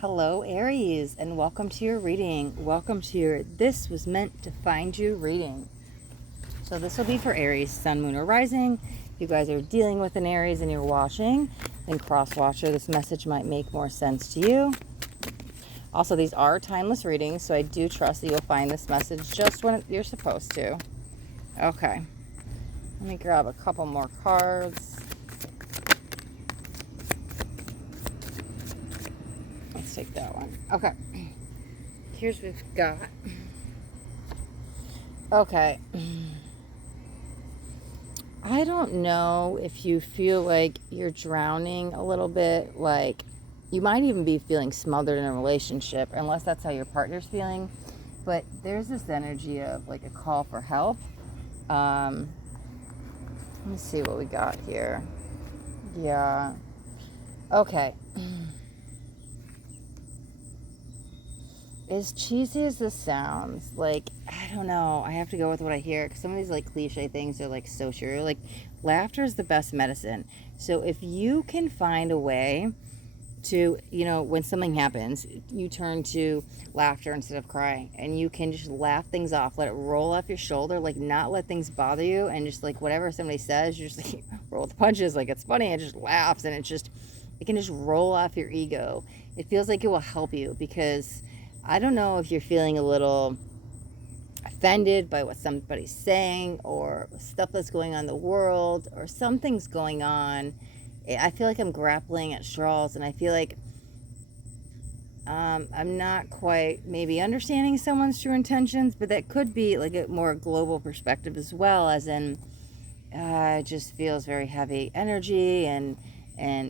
Hello Aries, and welcome to your reading. Welcome to your This Was Meant to Find You reading. So this will be for Aries, Sun, Moon, or Rising. If you guys are dealing with an Aries and you're watching, then cross-watcher, this message might make more sense to you. Also, these are timeless readings, so I do trust that you'll find this message just when you're supposed to. Okay, let me grab a couple more cards. Let's take that one. Okay, here's what we've got. Okay, I don't know if you feel like you're drowning a little bit, like you might even be feeling smothered in a relationship, unless that's how your partner's feeling. But there's this energy of like a call for help. Let me see what we got here. Yeah. Okay. As cheesy as this sounds, like, I don't know, I have to go with what I hear, because some of these, like, cliche things are, like, so true. Like, laughter is the best medicine. So if you can find a way to, when something happens, you turn to laughter instead of crying, and you can just laugh things off, let it roll off your shoulder, like, not let things bother you, and just, like, whatever somebody says, you just, like, roll with the punches, like, it's funny, it just laughs, and it can just roll off your ego. It feels like it will help you, because I don't know if you're feeling a little offended by what somebody's saying or stuff that's going on in the world or something's going on. I feel like I'm grappling at straws, and I feel like I'm not quite maybe understanding someone's true intentions, but that could be like a more global perspective as well, as in it just feels very heavy energy, and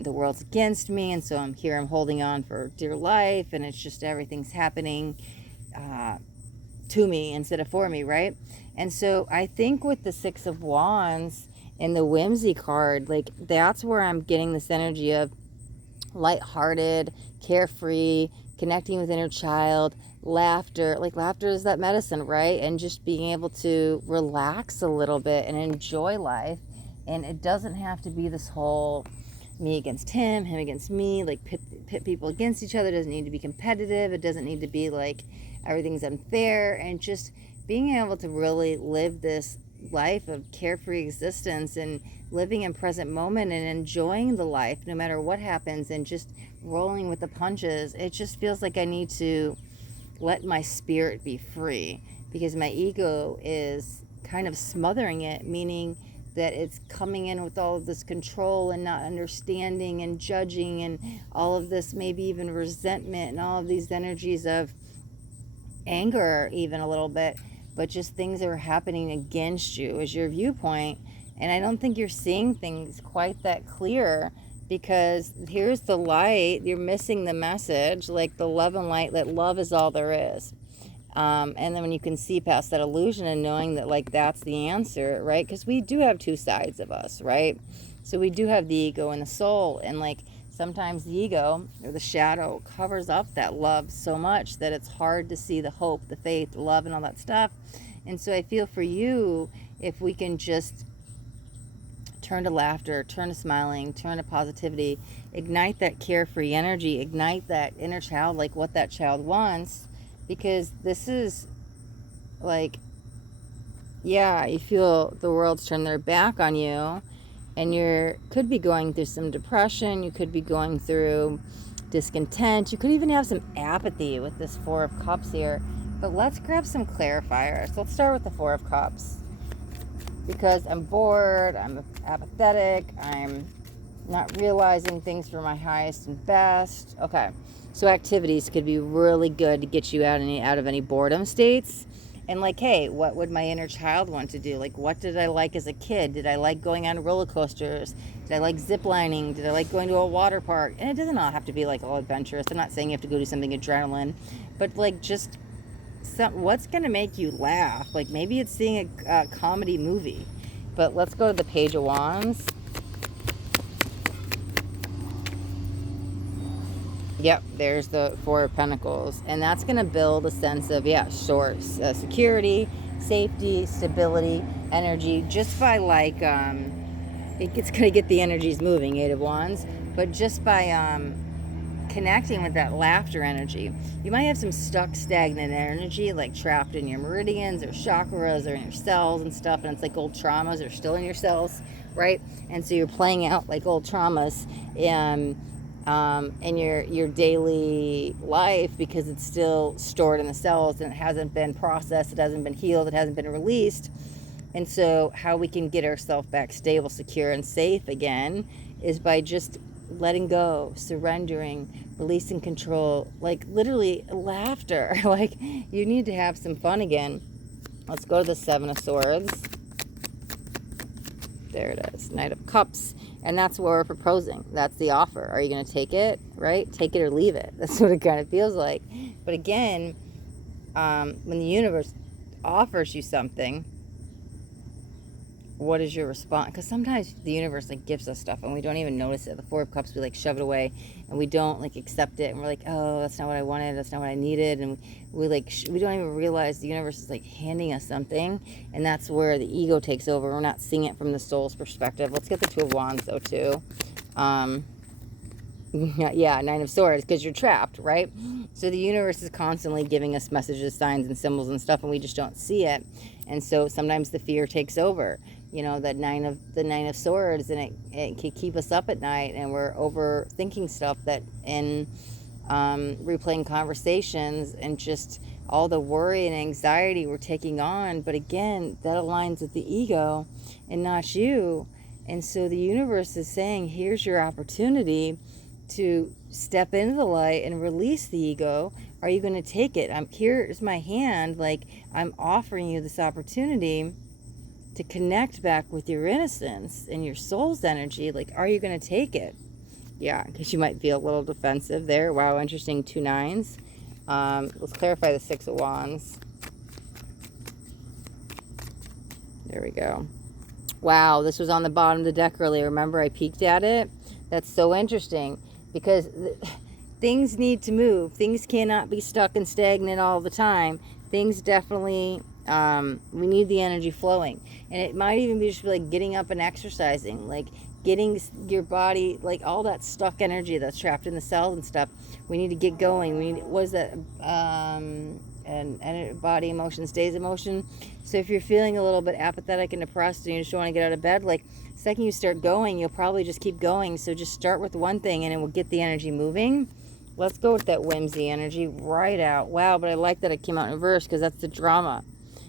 the world's against me, and so I'm holding on for dear life, and it's just everything's happening to me instead of for me, right? And so I think with the Six of Wands and the Whimsy card, like, that's where I'm getting this energy of lighthearted, carefree, connecting with inner child, laughter. Like, laughter is that medicine, right? And just being able to relax a little bit and enjoy life. And it doesn't have to be this whole me against him against me, like pit people against each other. It doesn't need to be competitive. It doesn't need to be like everything's unfair. And just being able to really live this life of carefree existence and living in present moment and enjoying the life no matter what happens, and just rolling with the punches. It just feels like I need to let my spirit be free, because my ego is kind of smothering it, meaning that it's coming in with all of this control and not understanding and judging and all of this, maybe even resentment and all of these energies of anger, even a little bit, but just things that are happening against you as your viewpoint. And I don't think you're seeing things quite that clear, because here's the light. You're missing the message, like the love and light, that love is all there is. And then when you can see past that illusion and knowing that, like, that's the answer, right? Because we do have two sides of us, right? So we do have the ego and the soul. And, like, sometimes the ego or the shadow covers up that love so much that it's hard to see the hope, the faith, the love, and all that stuff. And so I feel for you, if we can just turn to laughter, turn to smiling, turn to positivity, ignite that carefree energy, ignite that inner child, like what that child wants. Because this is like, yeah, you feel the world's turned their back on you, and could be going through some depression. You could be going through discontent. You could even have some apathy with this Four of Cups here. But let's grab some clarifiers. Let's start with the Four of Cups, because I'm bored, I'm apathetic, I'm not realizing things for my highest and best. Okay. So activities could be really good to get you out of any boredom states. And, like, hey, what would my inner child want to do? Like, what did I like as a kid? Did I like going on roller coasters? Did I like ziplining? Did I like going to a water park? And it doesn't all have to be, like, all adventurous. I'm not saying you have to go do something adrenaline. But, like, just what's going to make you laugh? Like, maybe it's seeing a comedy movie. But let's go to the Page of Wands. Yep, there's the Four of Pentacles. And that's going to build a sense of, security, safety, stability, energy, just by, like, it's going to get the energies moving, Eight of Wands, but just by connecting with that laughter energy. You might have some stuck, stagnant energy, like trapped in your meridians or chakras or in your cells and stuff, and it's like old traumas are still in your cells, right? And so you're playing out like old traumas in your daily life because it's still stored in the cells and it hasn't been processed, it hasn't been healed, it hasn't been released. And so how we can get ourselves back stable, secure, and safe again is by just letting go, surrendering, releasing control, like literally laughter. Like you need to have some fun again. Let's go to the Seven of Swords. There it is, Knight of Cups. And that's what we're proposing. That's the offer. Are you going to take it, right? Take it or leave it. That's what it kind of feels like. But again, when the universe offers you something, what is your response? Because sometimes the universe like gives us stuff and we don't even notice it. The Four of Cups, we like shove it away and we don't like accept it, and we're like, oh, that's not what I wanted, that's not what I needed, and we like we don't even realize the universe is like handing us something, and that's where the ego takes over. We're not seeing it from the soul's perspective. Let's get the Two of Wands though too. Yeah, Nine of Swords, because you're trapped, right? So the universe is constantly giving us messages, signs, and symbols and stuff, and we just don't see it. And so sometimes the fear takes over. You know, the Nine of Swords, and it can keep us up at night, and we're overthinking stuff that in replaying conversations and just all the worry and anxiety we're taking on. But again, that aligns with the ego and not you. And so the universe is saying, here's your opportunity to step into the light and release the ego. Are you going to take it? Here's my hand. Like, I'm offering you this opportunity to connect back with your innocence and your soul's energy. Like, are you going to take it? Yeah, because you might feel a little defensive there. Wow, interesting. 2 9s. Let's clarify the 6 of Wands. There we go. Wow, this was on the bottom of the deck earlier. Remember, I peeked at it? That's so interesting because things need to move. Things cannot be stuck and stagnant all the time. Things definitely, we need the energy flowing. And it might even be just like getting up and exercising, like getting your body, like all that stuck energy that's trapped in the cells and stuff. We need to get going. We need, what is that? And body emotion stays emotion. So if you're feeling a little bit apathetic and depressed and you just want to get out of bed, like the second you start going, you'll probably just keep going. So just start with one thing and it will get the energy moving. Let's go with that whimsy energy right out. Wow, but I like that it came out in reverse because that's the drama.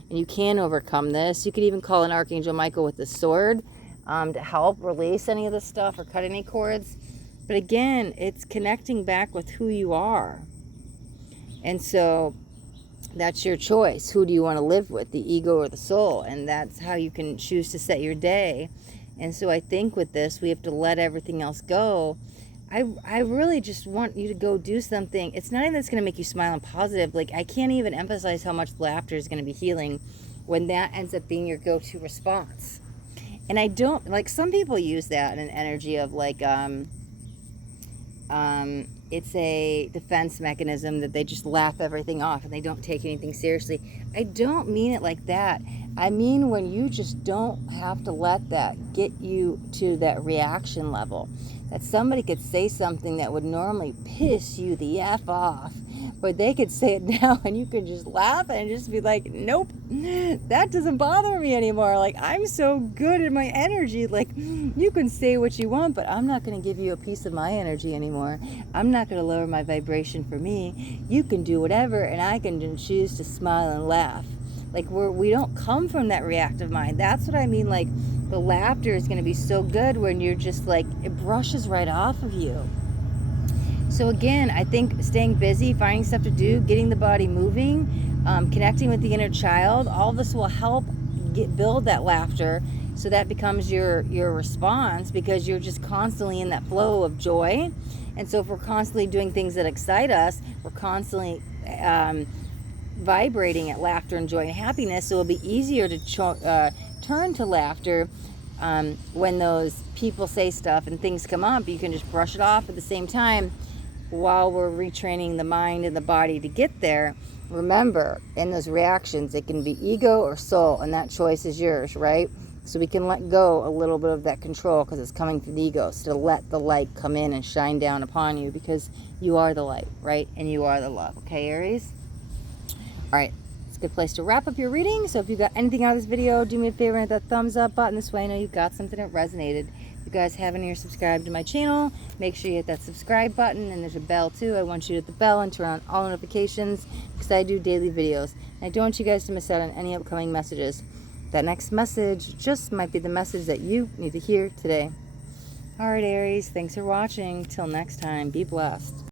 And you can overcome this. You could even call in Archangel Michael with the sword to help release any of this stuff or cut any cords. But again, it's connecting back with who you are. And so that's your choice. Who do you want to live with, the ego or the soul? And that's how you can choose to set your day. And so I think with this, we have to let everything else go. I really just want you to go do something. It's not even that's going to make you smile and positive. Like, I can't even emphasize how much laughter is going to be healing when that ends up being your go-to response. And I don't, like, some people use that in an energy of like, it's a defense mechanism that they just laugh everything off and they don't take anything seriously. I don't mean it like that. I mean when you just don't have to let that get you to that reaction level. That somebody could say something that would normally piss you the F off, but they could say it now and you could just laugh and just be like, nope, that doesn't bother me anymore. Like, I'm so good in my energy. Like, you can say what you want, but I'm not going to give you a piece of my energy anymore. I'm not going to lower my vibration for me. You can do whatever, and I can choose to smile and laugh. Like, we don't come from that reactive mind. That's what I mean. Like, the laughter is going to be so good when you're just like, it brushes right off of you. So again, I think staying busy, finding stuff to do, getting the body moving, connecting with the inner child, all this will help build that laughter. So that becomes your response, because you're just constantly in that flow of joy. And so if we're constantly doing things that excite us, we're constantly vibrating at laughter and joy and happiness. So it'll be easier to turn to laughter when those people say stuff and things come up. You can just brush it off. At the same time, while we're retraining the mind and the body to get there, remember, in those reactions, it can be ego or soul, and that choice is yours, right? So we can let go a little bit of that control because it's coming through the ego. So to let the light come in and shine down upon you, because you are the light, right? And you are the love. Okay, Aries? All right. It's a good place to wrap up your reading. So if you got anything out of this video, do me a favor and hit that thumbs up button. This way I know you got something that resonated. If you guys haven't yet subscribed to my channel, make sure you hit that subscribe button, and there's a bell too. I want you to hit the bell and turn on all notifications because I do daily videos. And I don't want you guys to miss out on any upcoming messages. That next message just might be the message that you need to hear today. All right, Aries, thanks for watching. Till next time, be blessed.